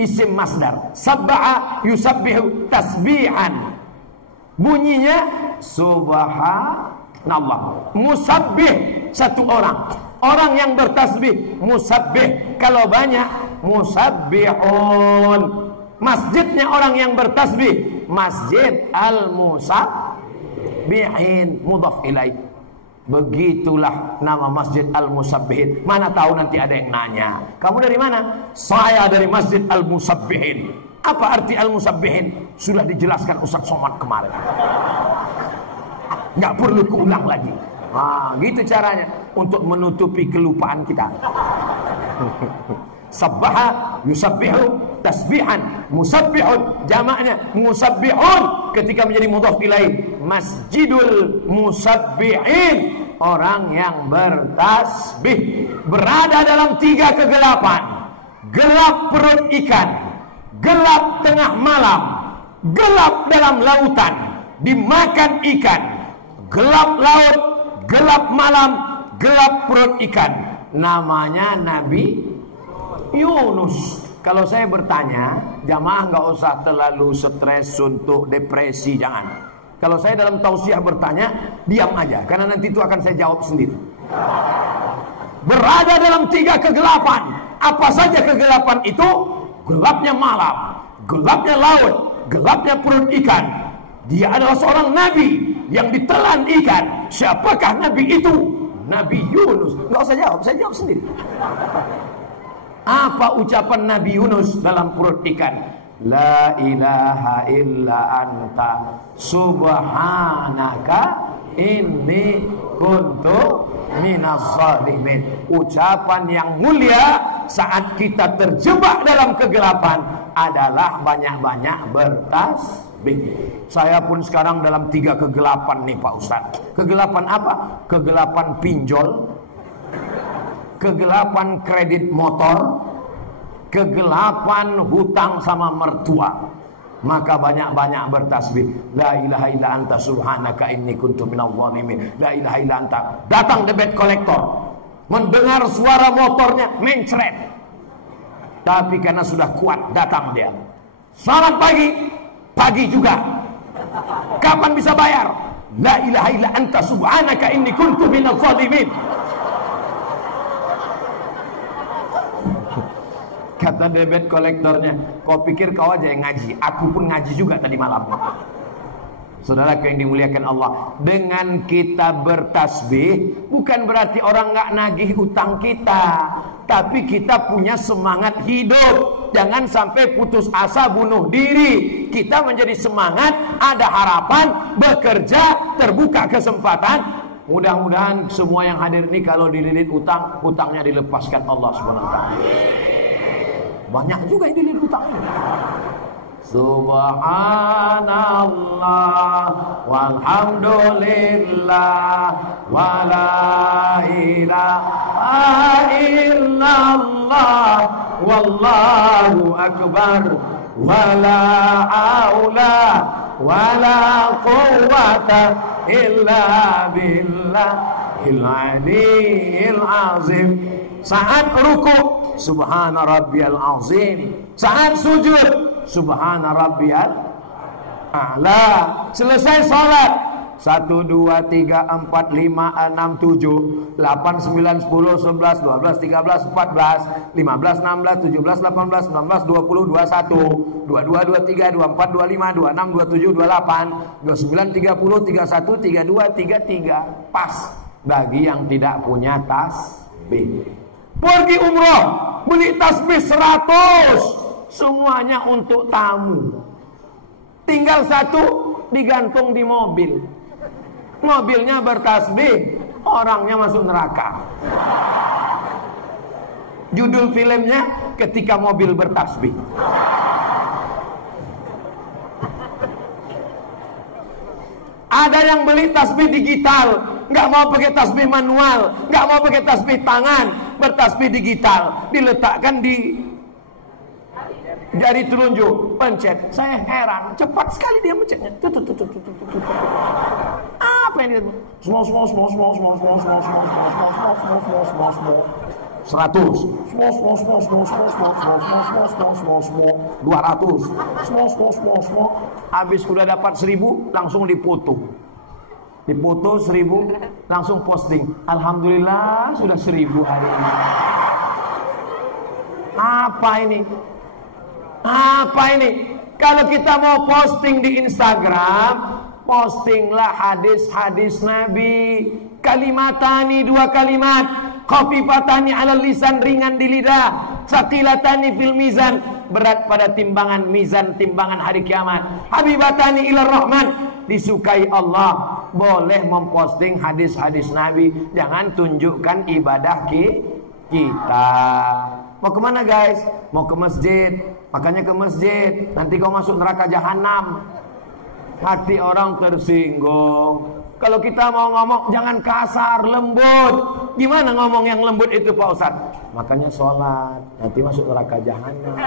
isim masdar. Sabbaha yusabbihu tasbihan. Bunyinya subhanallah. Allah. Musabbih satu orang. Orang yang bertasbih musabbih. Kalau banyak musabbihun. Masjidnya orang yang bertasbih Masjid Al-Musabbihin, mudhaf ilaih. Begitulah nama Masjid Al-Musabbihin. Mana tahu nanti ada yang nanya, kamu dari mana? Saya dari Masjid Al-Musabbihin. Apa arti Al-Musabbihin? Sudah dijelaskan Ustaz Somad kemarin. Nggak perlu keulang lagi. Nah, gitu caranya untuk menutupi kelupaan kita. Sabbaha yusabbihu tasbihan, musabbihun jamaknya musabbihun ketika menjadi mudhaf ilaih. Masjidul Musabbihin, orang yang bertasbih, berada dalam 3 kegelapan. Gelap perut ikan, gelap tengah malam, gelap dalam lautan dimakan ikan, gelap laut, gelap malam, gelap perut ikan. Namanya Nabi Yunus. Kalau saya bertanya, jamaah nggak usah terlalu stres, suntuk, depresi, jangan. Kalau saya dalam tausiah bertanya, diam aja, karena nanti itu akan saya jawab sendiri. Berada dalam 3 kegelapan. Apa saja kegelapan itu? Gelapnya malam, gelapnya laut, gelapnya perut ikan. Dia adalah seorang nabi yang ditelan ikan. Siapakah nabi itu? Nabi Yunus. Nggak usah jawab, saya jawab sendiri. Apa ucapan Nabi Yunus dalam perut ikan? La ilaha illa anta subhanaka inni kuntu minaz zalimin. Ucapan yang mulia saat kita terjebak dalam kegelapan adalah banyak-banyak bertasbih. Saya pun sekarang dalam 3 kegelapan nih Pak Ustaz. Kegelapan apa? Kegelapan pinjol, kegelapan kredit motor, kegelapan hutang sama mertua. Maka banyak-banyak bertasbih. La ilaha illa anta subhanaka inni kuntu minadh dhalimin. La ilaha illa anta. Datang debit kolektor, mendengar suara motornya mencret, tapi karena sudah kuat datang dia. Selamat pagi. Pagi juga. Kapan bisa bayar? La ilaha illa anta subhanaka inni kuntu minadh dhalimin. Kata debit kolektornya, kau pikir kau aja yang ngaji, aku pun ngaji juga tadi malam. Saudaraku yang dimuliakan Allah, dengan kita bertasbih bukan berarti orang nggak nagih utang kita, tapi kita punya semangat hidup. Jangan sampai putus asa bunuh diri. Kita menjadi semangat, ada harapan, bekerja, terbuka kesempatan. Mudah-mudahan semua yang hadir ini kalau dililit utang, utangnya dilepaskan Allah Subhanahu wa taala. Banyak juga yang dililit utang ini. Subhanallah walhamdulillah wala ilaha illallah wallahu akbar wala haula wala quwwata illa billahil aliyyil azim. Saat rukuk, subhana rabbiyal azim. Saat sujud, subhana rabbiyal a'la. Selesai salat, 1 2 3 4 5 6 7 8 9 10 11 12 13 14 15 16 17 18 19 20 21 22 23 24 25 26 27 28 29 30 31 32 33. Pas bagi yang tidak punya tasbih. Pergi umroh, beli tasbih 100, semuanya untuk tamu. Tinggal 1 digantung di mobil. Mobilnya bertasbih, orangnya masuk neraka. Judul filmnya Ketika Mobil Bertasbih. Ada yang beli tasbih digital, nggak mau pakai tasbih manual, nggak mau pakai tasbih tangan, bertasbih digital, diletakkan di jari telunjuk, pencet. Saya heran, cepat sekali dia mencetnya. Apa yang dia? Semua 100. Semua 200. Habis udah dapat 1000 langsung dipoto. Dipoto 1000, langsung posting. Alhamdulillah sudah 1000 hari ini. Apa ini? Apa ini? Kalau kita mau posting di Instagram, postinglah hadis-hadis Nabi. Kalimatani, 2 kalimat. Khafifatani 'alal lisan, ringan di lidah. Tsaqilatani fil mizan, berat pada timbangan mizan, timbangan hari kiamat. Habibatani ilar rahman, disukai Allah. Boleh memposting hadis-hadis Nabi, jangan tunjukkan ibadah kita. Mau kemana guys? Mau ke masjid. Makanya ke masjid. Nanti kau masuk neraka jahanam. Hati orang tersinggung. Kalau kita mau ngomong jangan kasar, lembut. Gimana ngomong yang lembut itu Pak Ustaz? Makanya sholat, nanti masuk neraka jahanam.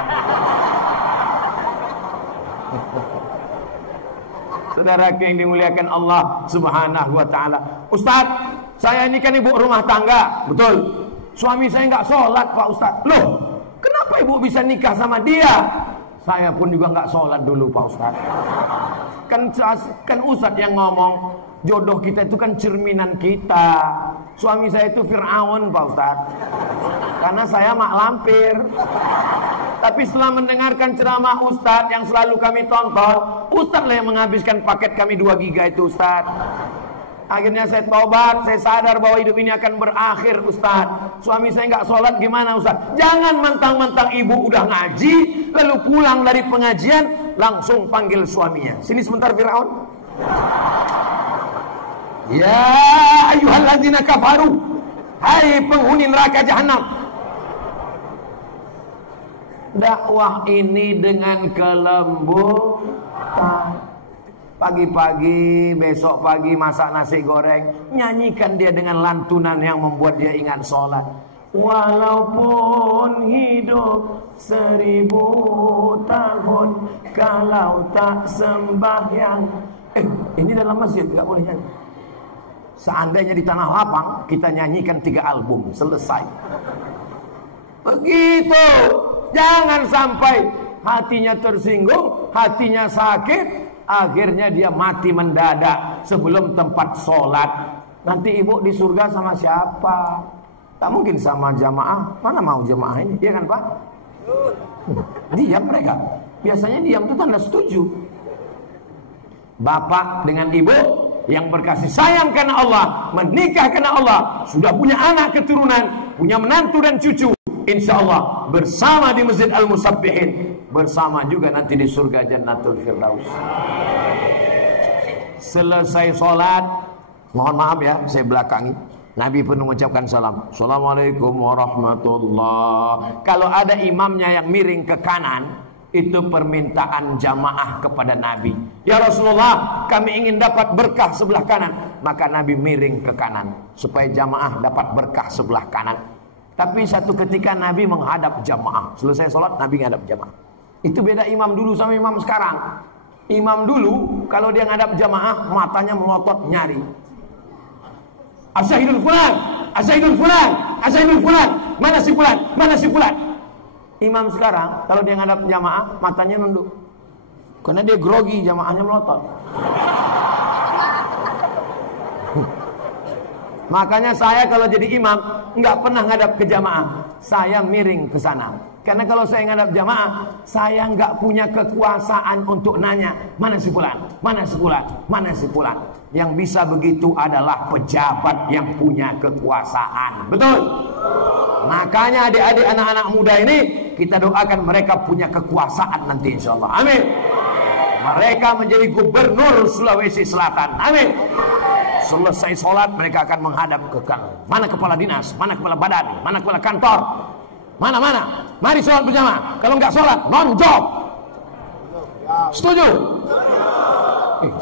Saudara yang dimuliakan Allah Subhanahu wa ta'ala. Ustaz, saya ini kan ibu rumah tangga. Betul. Suami saya nggak sholat Pak Ustaz. Loh, kenapa ibu bisa nikah sama dia? Saya pun juga nggak sholat dulu Pak Ustaz. Kan Ustaz yang ngomong, jodoh kita itu kan cerminan kita. Suami saya itu Fir'aun Pak Ustaz, karena saya mak lampir. Tapi setelah mendengarkan ceramah Ustaz yang selalu kami tonton, Ustaz lah yang menghabiskan paket kami 2 giga itu Ustaz. Akhirnya saya tobat, saya sadar bahwa hidup ini akan berakhir Ustaz. Suami saya nggak sholat gimana Ustaz? Jangan mentang-mentang ibu udah ngaji, lalu pulang dari pengajian langsung panggil suaminya. Sini sebentar Fir'aun. Ya ayyuhalladzina kafaru, hai penghuni neraka jahanam. Dakwah ini dengan kelembutan. Pagi-pagi, besok pagi masak nasi goreng, nyanyikan dia dengan lantunan yang membuat dia ingat sholat. Walaupun hidup 1000 tahun, kalau tak sembahyang. Ini dalam masjid, gak boleh nyanyi. Seandainya di tanah lapang, kita nyanyikan 3 album, selesai. Begitu. Jangan sampai hatinya tersinggung, hatinya sakit, akhirnya dia mati mendadak sebelum tempat sholat. Nanti ibu di surga sama siapa? Tak mungkin sama jamaah. Mana mau jamaah ini? Iya kan Pak? Diam mereka. Biasanya diam itu tanda setuju. Bapak dengan ibu yang berkasih sayang karena Allah, menikah karena Allah, sudah punya anak keturunan, punya menantu dan cucu. Insya Allah bersama di Masjid Al-Musabbihin, bersama juga nanti di surga Jannatul Firdaus. Selesai sholat, mohon maaf ya saya belakangi, Nabi pun mengucapkan salam, Assalamualaikum warahmatullah. Kalau ada imamnya yang miring ke kanan, itu permintaan jamaah kepada Nabi. Ya Rasulullah, kami ingin dapat berkah sebelah kanan. Maka Nabi miring ke kanan supaya jamaah dapat berkah sebelah kanan. Tapi satu ketika Nabi menghadap jamaah. Selesai sholat Nabi menghadap jamaah. Itu beda imam dulu sama imam sekarang. Imam dulu kalau dia menghadap jamaah, matanya melotot nyari. Asyhadul fulan, asyhadul fulan, asyhadul fulan. Mana si fulan? Mana si fulan? Imam sekarang kalau dia menghadap jamaah, matanya nunduk. Karena dia grogi, jamaahnya melotot. Makanya saya kalau jadi imam nggak pernah ngadap ke jamaah, saya miring ke sana. Karena kalau saya ngadap jamaah, saya nggak punya kekuasaan untuk nanya mana si fulan, mana si fulan, mana si fulan. Yang bisa begitu adalah pejabat yang punya kekuasaan. Betul? Makanya adik-adik anak-anak muda ini kita doakan mereka punya kekuasaan nanti insya Allah. Amin. Mereka menjadi gubernur Sulawesi Selatan. Amin. Selesai sholat mereka akan menghadap ke mana kepala dinas, mana kepala badan, mana kepala kantor, mana. Mari sholat berjamaah. Kalau nggak sholat, non job. Setuju?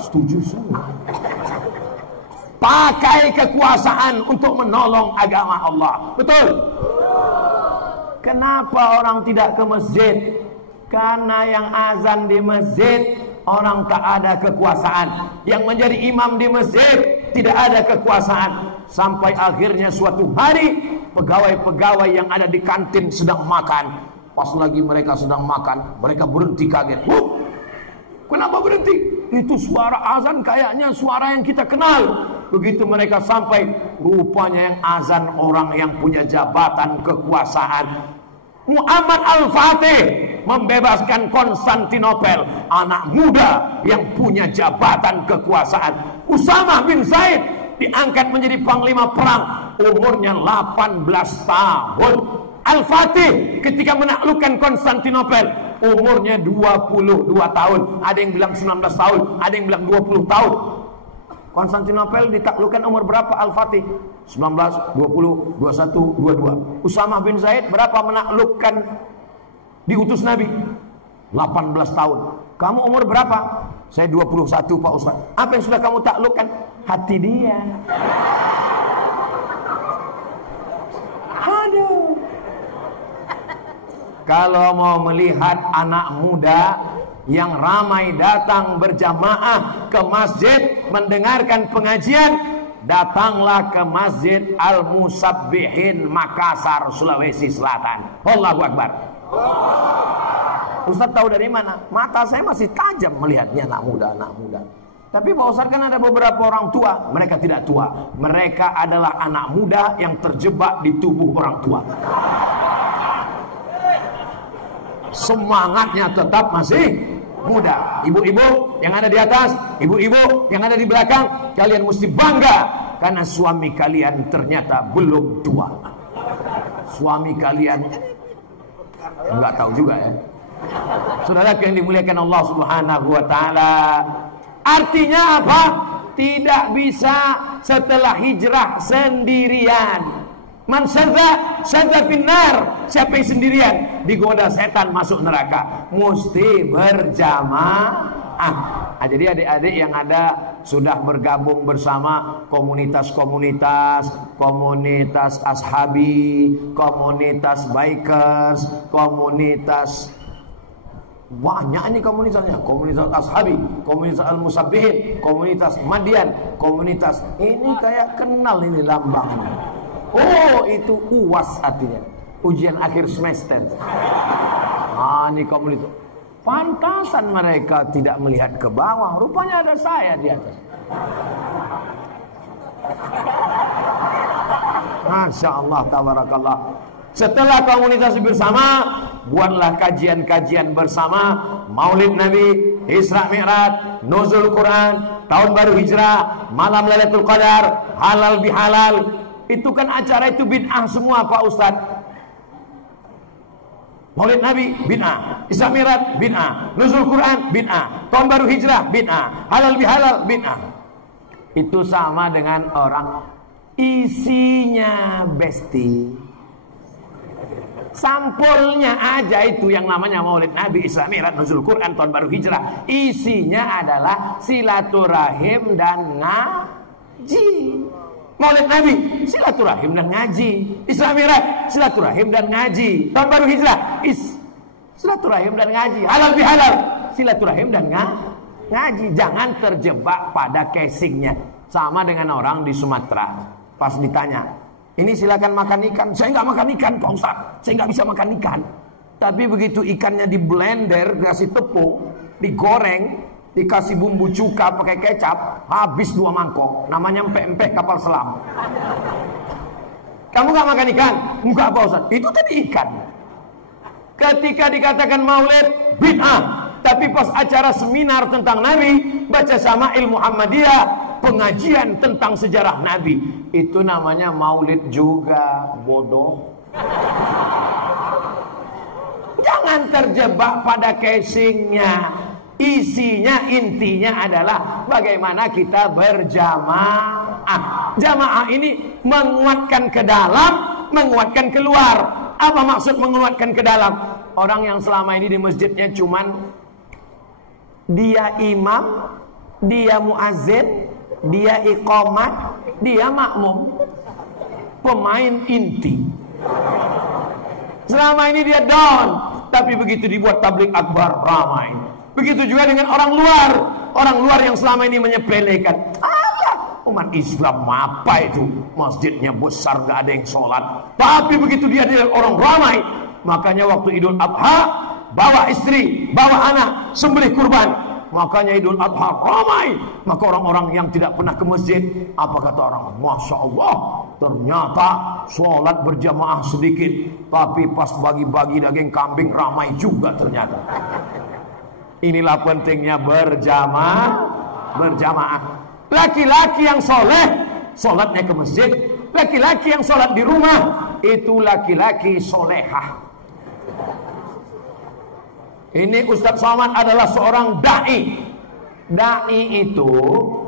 Setuju semua. Pakai kekuasaan untuk menolong agama Allah. Betul? Kenapa orang tidak ke masjid? Karena yang azan di masjid orang tak ada kekuasaan. Yang menjadi imam di masjid tidak ada kekuasaan. Sampai akhirnya suatu hari pegawai-pegawai yang ada di kantin sedang makan. Pas lagi mereka sedang makan, mereka berhenti kaget. Kenapa berhenti? Itu suara azan kayaknya suara yang kita kenal. Begitu mereka sampai, rupanya yang azan orang yang punya jabatan kekuasaan. Muhammad Al-Fatih membebaskan Konstantinopel, anak muda yang punya jabatan kekuasaan. Usamah bin Zaid diangkat menjadi panglima perang, umurnya 18 tahun. Al-Fatih ketika menaklukkan Konstantinopel, umurnya 22 tahun. Ada yang bilang 19 tahun, ada yang bilang 20 tahun. Konstantinopel ditaklukkan umur berapa Al-Fatih? 19, 20, 21, 22. Usamah bin Zaid berapa menaklukkan diutus Nabi? 18 tahun. Kamu umur berapa? Saya 21 Pak Ustaz. Apa yang sudah kamu taklukkan? Hati dia. Aduh. Kalau mau melihat anak muda yang ramai datang berjamaah ke masjid mendengarkan pengajian, datanglah ke Masjid Al-Musabbihin Makassar, Sulawesi Selatan. Allahu Akbar. Ustaz tahu dari mana? Mata saya masih tajam melihatnya anak muda. Tapi Pak Ustaz kan ada beberapa orang tua. Mereka tidak tua. Mereka adalah anak muda yang terjebak di tubuh orang tua. Semangatnya tetap masih muda. Ibu-ibu yang ada di atas, ibu-ibu yang ada di belakang, kalian mesti bangga karena suami kalian ternyata belum tua. Suami kalian enggak tahu juga ya. Saudara yang dimuliakan Allah Subhanahu wa taala. Artinya apa? Tidak bisa setelah hijrah sendirian. Man sadza finnar, siapa yang sendirian digoda setan masuk neraka, mesti berjamaah. Nah, jadi adik-adik yang ada sudah bergabung bersama komunitas ashabi, komunitas bikers, komunitas banyak ini komunitasnya, komunitas ashabi, komunitas al-musabbihin, komunitas madian, komunitas ini kayak kenal ini lambangnya. Oh, itu UAS artinya, ujian akhir semester. Ini komunitas. Pantasan mereka tidak melihat ke bawah. Rupanya ada saya di atas. Masya Allah, tabarakallah. Setelah komunitas bersama, buatlah kajian-kajian bersama. Maulid Nabi, Isra Mi'raj, Nuzul Quran, Tahun Baru Hijrah, Malam Lailatul Qadar, Halal bihalal. Itu kan acara itu bid'ah semua Pak Ustaz. Maulid Nabi bid'ah, Isra Mi'raj bid'ah, Nuzul Quran bid'ah, Tahun Baru Hijrah bid'ah, Halal bihalal bid'ah. Itu sama dengan orang isinya besti. Sampulnya aja itu yang namanya Maulid Nabi, Isra Mi'raj, Nuzul Quran, Tahun Baru Hijrah. Isinya adalah silaturahim dan ngaji. Maulid Nabi, silaturahim dan ngaji. Isra Mi'raj, silaturahim dan ngaji. Tahun Baru Hijrah, silaturahim dan ngaji. Halal bihalal, silaturahim dan ngaji. Jangan terjebak pada casingnya. Sama dengan orang di Sumatera. Pas ditanya, ini silakan makan ikan. Saya nggak makan ikan Pak Ustaz. Saya nggak bisa makan ikan. Tapi begitu ikannya di blender, dikasih tepung, digoreng, dikasih bumbu cuka pakai kecap, habis 2 mangkok. Namanya empek-empek kapal selam. Kamu gak makan ikan? Enggak Pak Ustaz. Itu tadi ikan. Ketika dikatakan maulid bid'ah, tapi pas acara seminar tentang Nabi, baca Syama'il Muhammadiyah, pengajian tentang sejarah Nabi, itu namanya maulid juga. Bodoh. Jangan terjebak pada casingnya. Isinya, intinya adalah bagaimana kita berjamaah. Jamaah ini menguatkan ke dalam, menguatkan keluar. Apa maksud menguatkan ke dalam? Orang yang selama ini di masjidnya cuman dia imam, dia muazzin, dia iqamat, dia makmum, pemain inti. Selama ini dia down, tapi begitu dibuat tablik akbar ramai. Begitu juga dengan orang luar yang selama ini menyepelekan. Alah, umat Islam apa itu? Masjidnya besar, gak ada yang sholat. Tapi begitu dia orang ramai, makanya waktu Idul Adha, bawa istri, bawa anak, sembelih kurban. makanya Idul Adha ramai. Maka orang-orang yang tidak pernah ke masjid, apa kata orang? Masya Allah, ternyata sholat berjamaah sedikit, tapi pas bagi-bagi daging kambing ramai juga ternyata. Inilah pentingnya berjamaah. Laki-laki yang soleh, sholatnya ke masjid. Laki-laki yang sholat di rumah, itu laki-laki solehah. Ini Ustadz Somad adalah seorang da'i. Da'i itu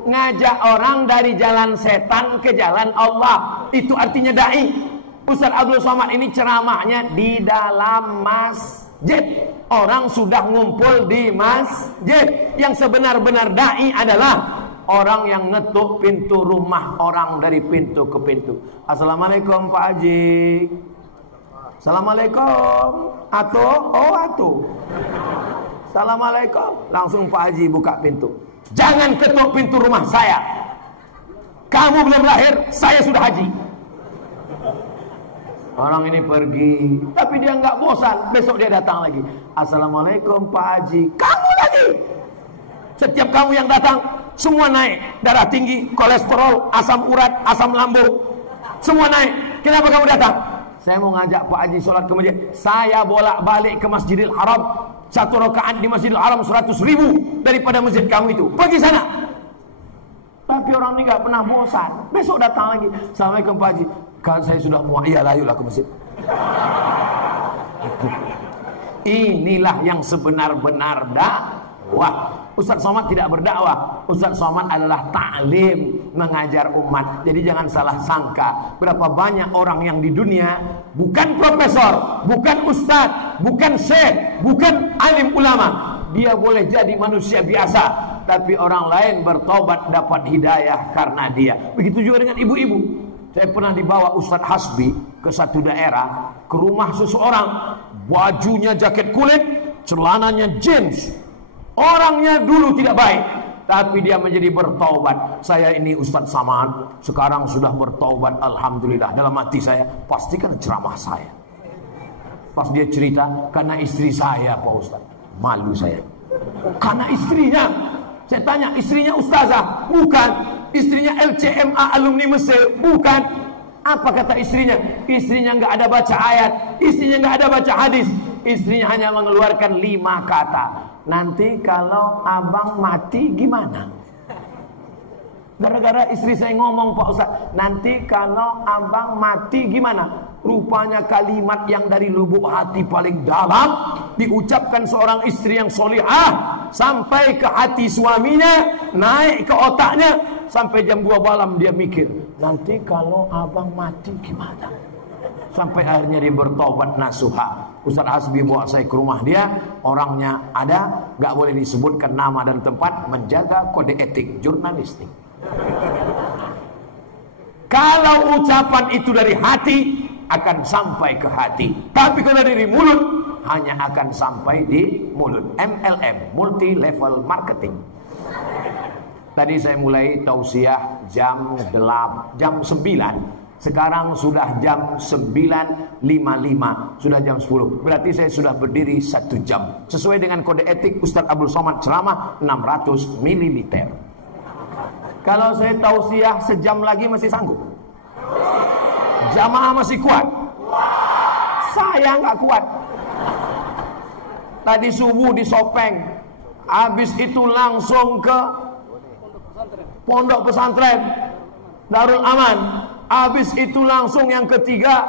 ngajak orang dari jalan setan ke jalan Allah. Itu artinya da'i. Ustadz Abdul Somad ini ceramahnya di dalam masjid. Orang sudah ngumpul di masjid. Yang sebenar-benar da'i adalah orang yang ngetuk pintu rumah orang dari pintu ke pintu. Assalamualaikum Pak Haji. Assalamualaikum. Atuh. Assalamualaikum. Langsung Pak Haji buka pintu. Jangan ketuk pintu rumah saya. Kamu belum lahir, saya sudah haji. Orang ini pergi, tapi dia nggak bosan. Besok dia datang lagi. Assalamualaikum Pak Haji. Kamu lagi. Setiap kamu yang datang, semua naik. Darah tinggi, kolesterol, asam urat, asam lambung, semua naik. Kenapa kamu datang? Saya mau ngajak Pak Haji sholat ke masjid. Saya bolak-balik ke Masjidil Haram. 1 rakaat di Masjidil Haram 100.000 daripada masjid kamu itu. Pergi sana. Tapi orang ini gak pernah bosan. Besok datang lagi. Assalamualaikum Pak Haji. Kan saya sudah muak. Iya, layulah ke masjid. Inilah yang sebenar-benar dakwah. Ustadz Somad tidak berdakwah. Ustadz Somad adalah ta'lim, mengajar umat. Jadi jangan salah sangka. Berapa banyak orang yang di dunia bukan profesor, bukan ustadz, bukan syekh, bukan alim ulama. Dia boleh jadi manusia biasa, tapi orang lain bertobat dapat hidayah karena dia. Begitu juga dengan ibu-ibu. Saya pernah dibawa Ustadz Hasbi ke satu daerah, ke rumah seseorang. Bajunya jaket kulit, celananya jeans. Orangnya dulu tidak baik, tapi dia menjadi bertaubat. Saya ini Ustadz Somad, sekarang sudah bertaubat, alhamdulillah. Dalam hati saya, pastikan ceramah saya. Pas dia cerita, karena istri saya Pak Ustadz. Malu saya. Karena istrinya. Saya tanya, istrinya ustazah? Bukan. Istrinya LCMA alumni Mesir? Bukan. Apa kata istrinya? Istrinya nggak ada baca ayat, istrinya nggak ada baca hadis. Istrinya hanya mengeluarkan 5 kata. Nanti kalau abang mati gimana? Gara-gara istri saya ngomong Pak Ustaz, nanti kalau abang mati gimana? Rupanya kalimat yang dari lubuk hati paling dalam diucapkan seorang istri yang solihah sampai ke hati suaminya, naik ke otaknya, sampai jam 2 malam dia mikir, nanti kalau abang mati gimana? Sampai akhirnya dia bertobat nasuha. Ustaz Hasbi bawa saya ke rumah dia. Orangnya ada, gak boleh disebutkan nama dan tempat, menjaga kode etik jurnalistik. Kalau ucapan itu dari hati, akan sampai ke hati. Tapi kalau dari mulut, hanya akan sampai di mulut. MLM, multi level marketing. Tadi saya mulai tausiah jam 9. Sekarang sudah jam 9.55, sudah jam 10. Berarti saya sudah berdiri 1 jam. Sesuai dengan kode etik Ustadz Abdul Somad ceramah 600 ml. Kalau saya tausiah sejam lagi masih sanggup? Jamaah masih kuat? Saya nggak kuat. Tadi subuh di Sopeng, habis itu langsung ke Pondok Pesantren Darul Aman. Habis itu langsung yang ketiga.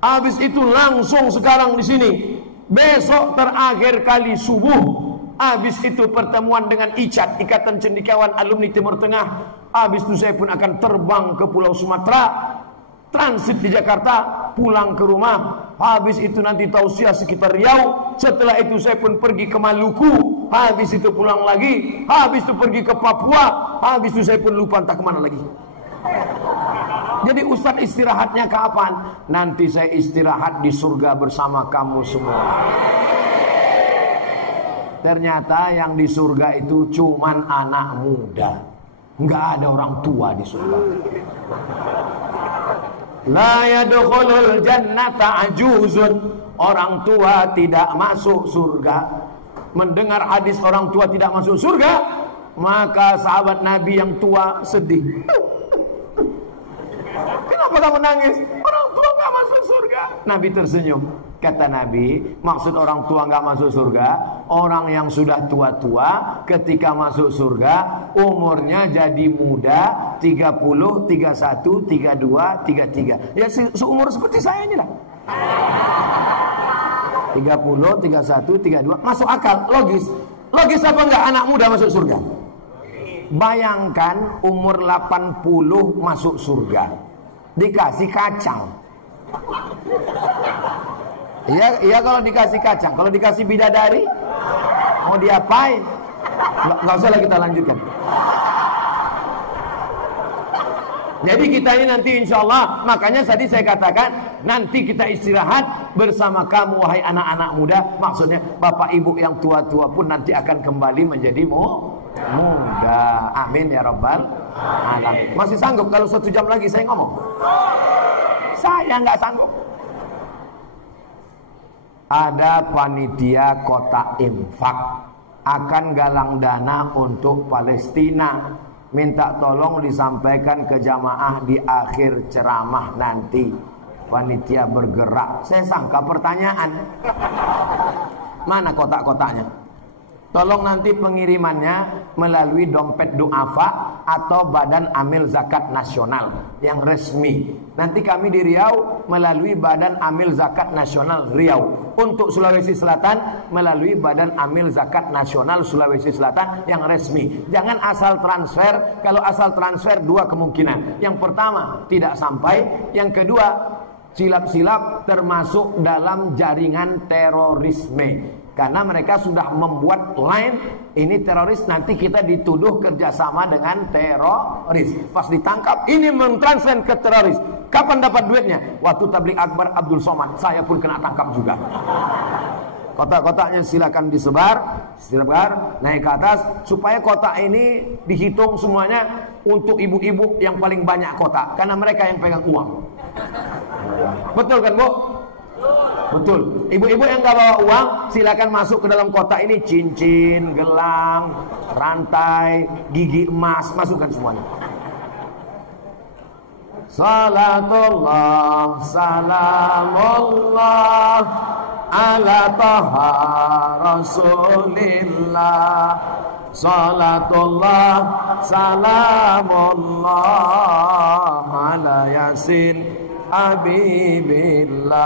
Habis itu langsung sekarang di sini. Besok terakhir kali subuh. Habis itu pertemuan dengan ICAT, Ikatan Cendekiawan Alumni Timur Tengah. Habis itu saya pun akan terbang ke Pulau Sumatera, transit di Jakarta, pulang ke rumah. Habis itu nanti tausiah sekitar Riau. Setelah itu saya pun pergi ke Maluku. Habis itu pulang lagi. Habis itu pergi ke Papua. Habis itu saya pun lupa entah kemana lagi. Jadi Ustadz istirahatnya kapan? Nanti saya istirahat di surga bersama kamu semua. Ternyata yang di surga itu cuman anak muda. Nggak ada orang tua di surga. La yadkhulul jannata ajuzun. Orang tua tidak masuk surga. mendengar hadis orang tua tidak masuk surga, maka sahabat Nabi yang tua sedih. Kenapa kamu nangis? Orang tua gak masuk surga. Nabi tersenyum. Kata Nabi, maksud orang tua gak masuk surga, orang yang sudah tua-tua ketika masuk surga umurnya jadi muda, 30, 31, 32, 33. Ya seumur seperti saya inilah. 30, 31, 32. Masuk akal, logis. Logis apa enggak anak muda masuk surga? Bayangkan umur 80 masuk surga, dikasih kacang. Iya kalau dikasih kacang. Kalau dikasih bidadari, mau diapain? Nggak usah lah kita lanjutkan. Jadi kita ini nanti insya Allah, makanya tadi saya katakan nanti kita istirahat bersama kamu wahai anak-anak muda. Maksudnya bapak ibu yang tua-tua pun nanti akan kembali menjadi muda. Amin ya rabbal alamin. Masih sanggup kalau 1 jam lagi saya ngomong? Saya nggak sanggup. Ada panitia kota infak akan galang dana untuk Palestina. Minta tolong disampaikan ke jamaah di akhir ceramah nanti. Panitia bergerak. Saya sangka pertanyaan. Mana kotak-kotaknya? Tolong nanti pengirimannya melalui dompet duafa atau Badan Amil Zakat Nasional yang resmi. Nanti kami di Riau melalui Badan Amil Zakat Nasional Riau. Untuk Sulawesi Selatan melalui Badan Amil Zakat Nasional Sulawesi Selatan yang resmi. Jangan asal transfer. Kalau asal transfer 2 kemungkinan. Yang pertama tidak sampai. Yang kedua silap-silap termasuk dalam jaringan terorisme. Karena mereka sudah membuat line, ini teroris, nanti kita dituduh kerjasama dengan teroris. Pas ditangkap, ini mentransfer ke teroris. Kapan dapat duitnya? Waktu tabligh akbar Abdul Somad, saya pun kena tangkap juga. Kotak-kotaknya silakan disebar, naik ke atas, supaya kotak ini dihitung semuanya untuk ibu-ibu yang paling banyak kotak. Karena mereka yang pegang uang. Betul kan Bu? Betul. Ibu-ibu yang gak bawa uang silakan masuk ke dalam kotak ini. Cincin, gelang, rantai, gigi emas, masukkan semuanya. Salatullah, salamullah ala taha rasulillah. Salatullah, salamullah ala yasin Habibillah.